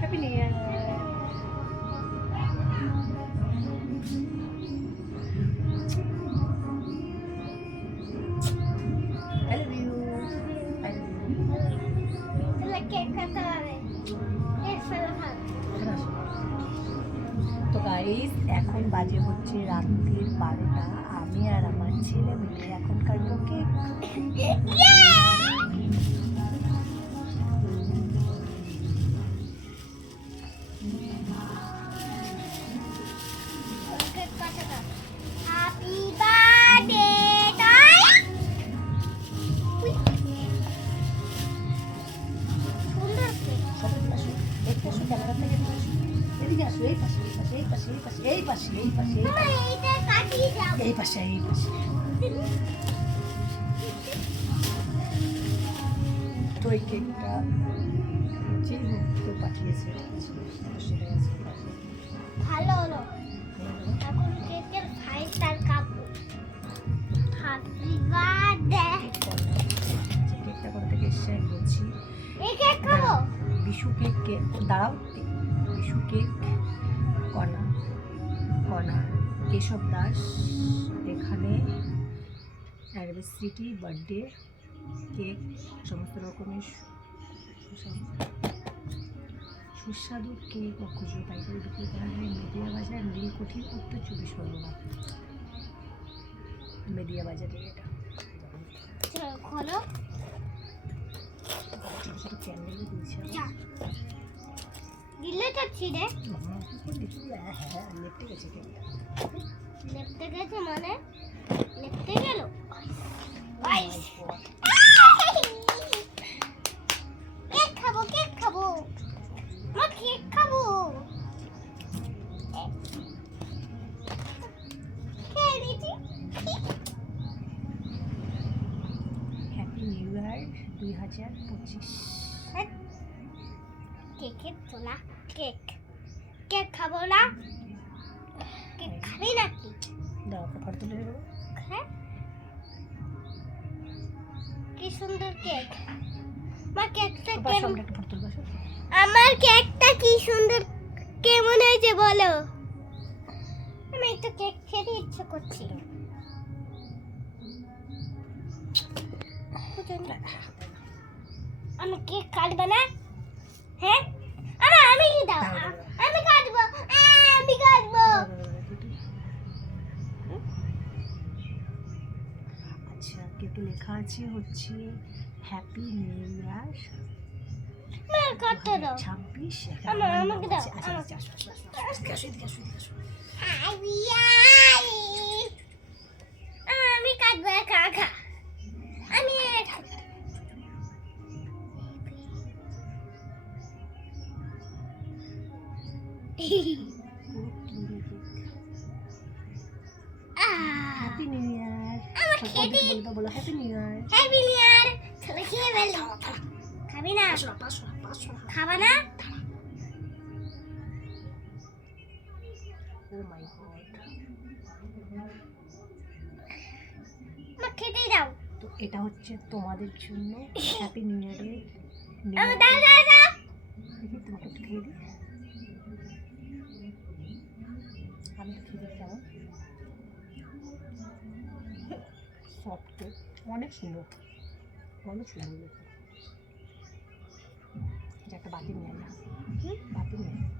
Happy New Year. I love you. I love you. I love you. Guys এখন বাজে হচ্ছে রাত্রির বারোটা। আমি আর আমার ছেলে মিলে এখন কাটবো কেক কেক এই পাশে এই পাশে এই পাশে এই পাশে এই এই তো এই কেকটা পাঠিয়েছে ভালো হলো। এখন কেকের ফাইটার কাপড় হ্যাপি বার্থডে যে কেকটা কোথা থেকে এসছে আমি বলছি। এই কেক খাব? বিশু কেক কেক দাঁড়াও বিশু কেক কণা কণা কেশব দাস এখানে অ্যানিভার্সিটি বার্থডে কেক সমস্ত রকমের সুস্বাদু সুস্বাদু কেক ও খুচরো পাইকারি বিক্রি করা হয়। মেদিয়া বাজার নীলকুঠি উত্তর চব্বিশ পরগনা। মেদিয়া বাজারে এটা। খোলো। ছোটো ছোটো ক্যান্ডেল দিয়েছে যা। দিলে তো ছিঁড়ে। হ্যাঁ হ্যাঁ লেপটে গেছে লেপটে গেছে মানে? লেপটে গেল? কেক খাব কেক খাব। মা কেক খাব। হ্যাপি নিউ ইয়ার দুই হাজার পঁচিশ। কেকের তো না কেক। কেক খাব না। কেক খাবি নাকি? দাও ফটো তুলে দেবো। হ্যাঁ? কি সুন্দর কেক। মা কেকটা কেমন আমরা কেকটা কি সুন্দর কেমন হয়েছে বলো। আমি একটু কেক খেতে ইচ্ছে করছি। আমি কেক কাটবো না হ্যাঁ আমার আমি কি দাও আমি কাটবো আমি কাটবো আচ্ছা লেখা আছে হচ্ছে হ্যাপি নিউ ইয়ার ছাব্বিশ আমি আমি কাটবো একা একা। আমি একা। আমার বলো happy new year happy new year চলো খেয়ে ফেলো খাবি না? পাঁচশো না পাঁচশো না পাঁচশো না খাবা না? ও মাই গড আমার খেতেই দাও। তো এটা হচ্ছে তোমাদের জন্য হ্যাপি নিউ ইয়ারের আমার দাও দাও দাও। সফট অনেক সুন্দর। অনেক সুন্দর একটা বাতি নিয়ে না। বাতি বাটি